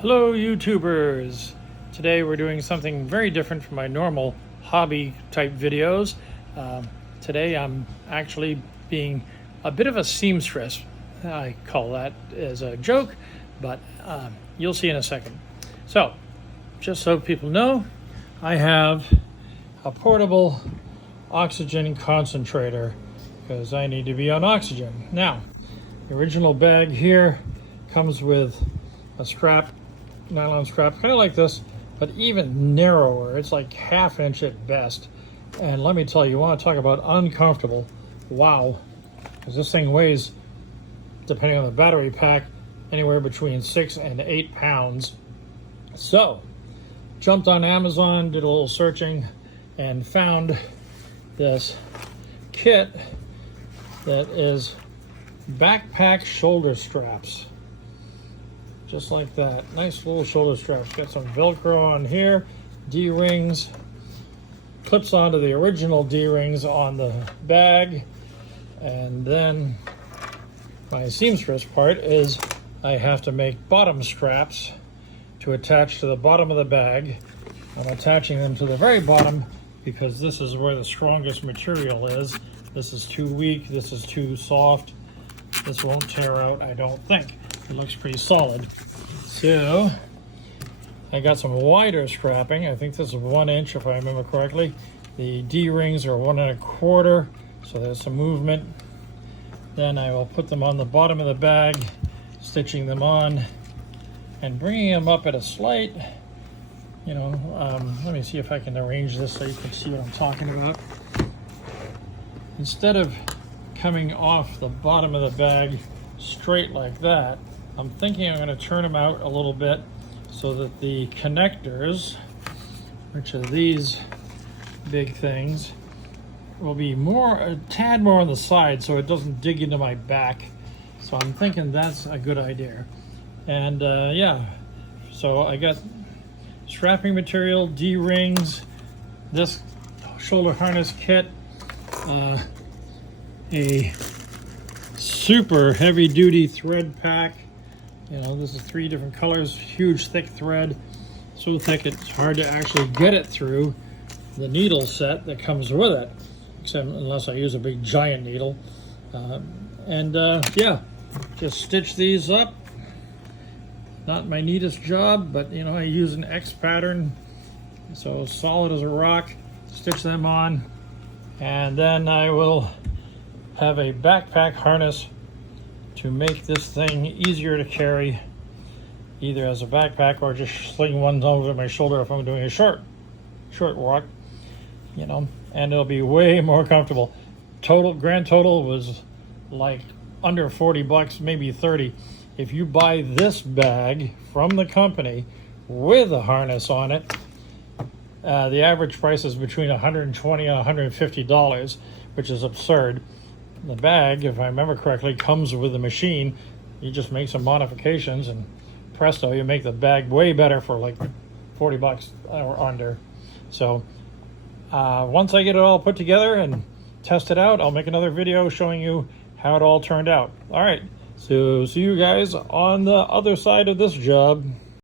Hello YouTubers! Today we're doing something very different from my normal hobby type videos. Today I'm actually being a bit of a seamstress. I call that as a joke, but you'll see in a second. So, just so people know, I have a portable oxygen concentrator because I need to be on oxygen. Now, the original bag here comes with a strap, nylon strap, kind of like this, but even narrower. It's like ½ inch at best. And let me tell you, want to talk about uncomfortable. Wow. Because this thing weighs, depending on the battery pack, anywhere between 6 and 8 pounds. So, jumped on Amazon, did a little searching, and found this kit that is backpack shoulder straps. Just like that. Nice little shoulder straps. Got some Velcro on here, D-rings, clips onto the original D-rings on the bag, and then my seamstress part is I have to make bottom straps to attach to the bottom of the bag. I'm attaching them to the very bottom because this is where the strongest material is. This is too weak, this is too soft. This won't tear out, I don't think. It looks pretty solid. So, I got some wider strapping. I think this is 1 inch if I remember correctly. The D-rings are 1 1/4, so there's some movement. Then I will put them on the bottom of the bag, stitching them on, and bringing them up at a slight, let me see if I can arrange this so you can see what I'm talking about. Instead of coming off the bottom of the bag straight like that, I'm thinking I'm going to turn them out a little bit so that the connectors, which are these big things, will be a tad more on the side so it doesn't dig into my back. So I'm thinking that's a good idea. And yeah, so I got strapping material, D-rings, this shoulder harness kit, a super heavy duty thread pack. This is 3 different colors, huge thick thread, so thick it's hard to actually get it through the needle set that comes with it, except unless I use a big giant needle. Yeah, just stitch these up. Not my neatest job, but I use an X pattern, so solid as a rock. Stitch them on, and then I will have a backpack harness to make this thing easier to carry, either as a backpack or just sling one over my shoulder if I'm doing a short walk, and it'll be way more comfortable. Grand total was like under 40 bucks, maybe 30. If you buy this bag from the company with a harness on it, the average price is between $120 and $150, which is absurd. The bag, if I remember correctly, comes with the machine. You just make some modifications and presto, you make the bag way better for like 40 bucks or under. So once I get it all put together and test it out, I'll make another video showing you how it all turned out. All right, so see you guys on the other side of this job.